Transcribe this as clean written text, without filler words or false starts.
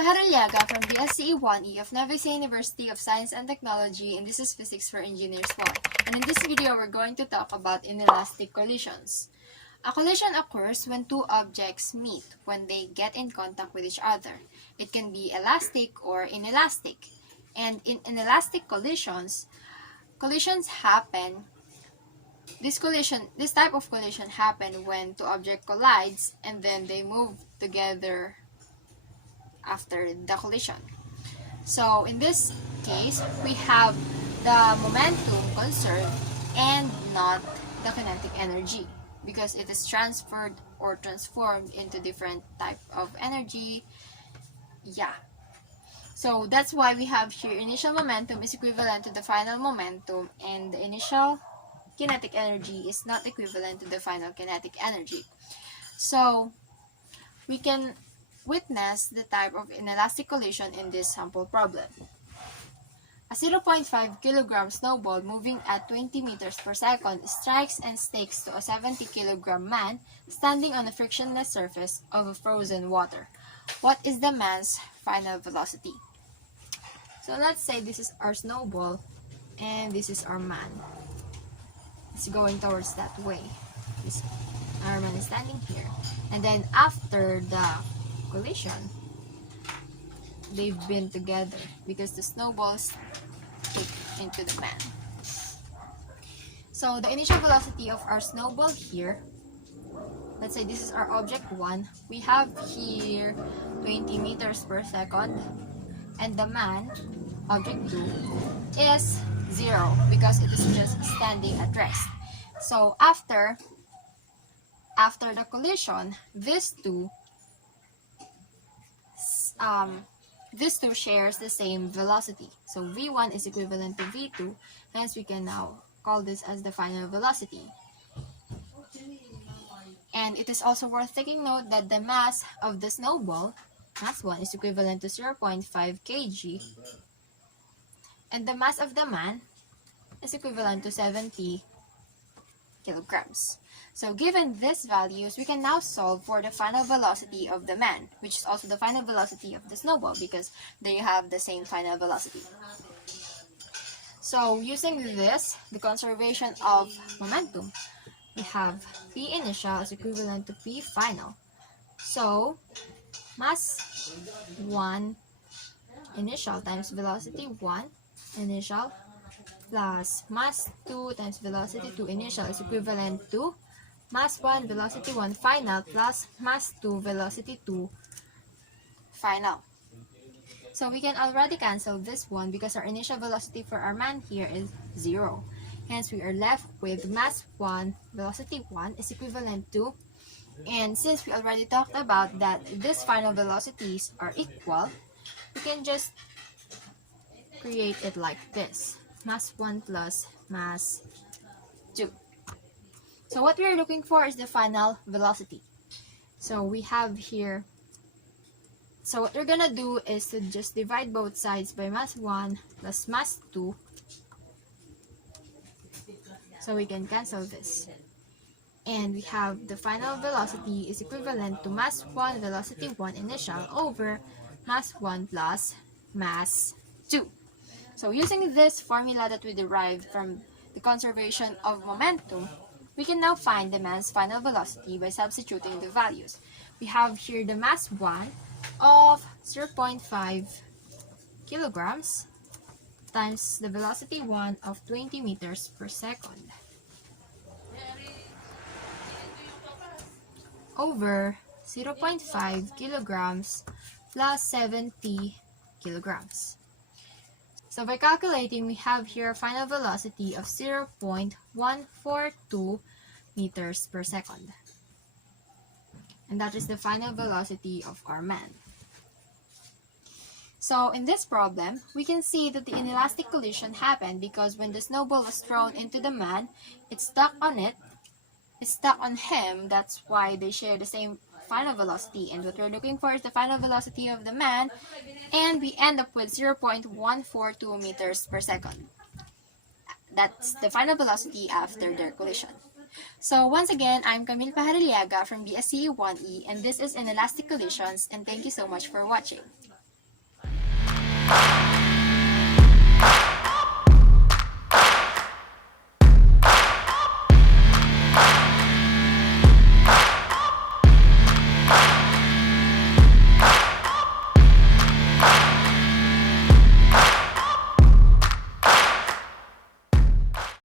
Pajarillaga from BSCE 1E of Nueva University of Science and Technology, and this is Physics for Engineers 1. And in this video, we're going to talk about inelastic collisions. A collision occurs when two objects meet when they get in contact with each other. It can be elastic or inelastic. And in inelastic collisions happen. This type of collision happen when two objects collides and then they move together after the collision. So in this case, we have the momentum conserved and not the kinetic energy because it is transferred or transformed into different type of energy. So that's why we have here initial momentum is equivalent to the final momentum, and the initial kinetic energy is not equivalent to the final kinetic energy. So we can witness the type of inelastic collision in this sample problem. A 0.5 kilogram snowball moving at 20 meters per second strikes and sticks to a 70 kilogram man standing on a frictionless surface of frozen water. What is the man's final velocity? So let's say this is our snowball and this is our man. It's going towards that way. Our man is standing here. And then after the collision, they've been together because the snowballs hit into the man. So the initial velocity of our snowball here, let's say this is our object 1, we have here 20 meters per second, and the man, object 2, is 0 because it is just standing at rest. So after the collision, these two shares the same velocity. So V1 is equivalent to V2, hence we can now call this as the final velocity. And it is also worth taking note that the mass of the snowball, mass 1, is equivalent to 0.5 kg, and the mass of the man is equivalent to 70 kilograms. So given these values, we can now solve for the final velocity of the man, which is also the final velocity of the snowball because they have the same final velocity. So using this, the conservation of momentum, we have P initial is equivalent to P final. So mass 1 initial times velocity 1 initial plus mass 2 times velocity 2 initial is equivalent to mass 1 velocity 1 final plus mass 2 velocity 2 final. So we can already cancel this one because our initial velocity for our man here is 0. Hence we are left with mass 1 velocity 1 is equivalent to, and since we already talked about that these final velocities are equal, we can just create it like this: mass 1 plus mass 2. So what we are looking for is the final velocity. So we have here, so what we're gonna do is to just divide both sides by mass 1 plus mass 2. So we can cancel this. And we have the final velocity is equivalent to mass 1 velocity 1 initial over mass 1 plus mass 2. So using this formula that we derived from the conservation of momentum, we can now find the man's final velocity by substituting the values. We have here the mass 1 of 0.5 kilograms times the velocity 1 of 20 meters per second over 0.5 kilograms plus 70 kilograms. So by calculating, we have here a final velocity of 0.142 meters per second. And that is the final velocity of our man. So in this problem, we can see that the inelastic collision happened because when the snowball was thrown into the man, it stuck on him. That's why they share the same final velocity, and what we're looking for is the final velocity of the man, and we end up with 0.142 meters per second. That's the final velocity after their collision. So once again, I'm Camille Pajarillaga from BSCE 1E, and this is Inelastic Collisions, and thank you so much for watching.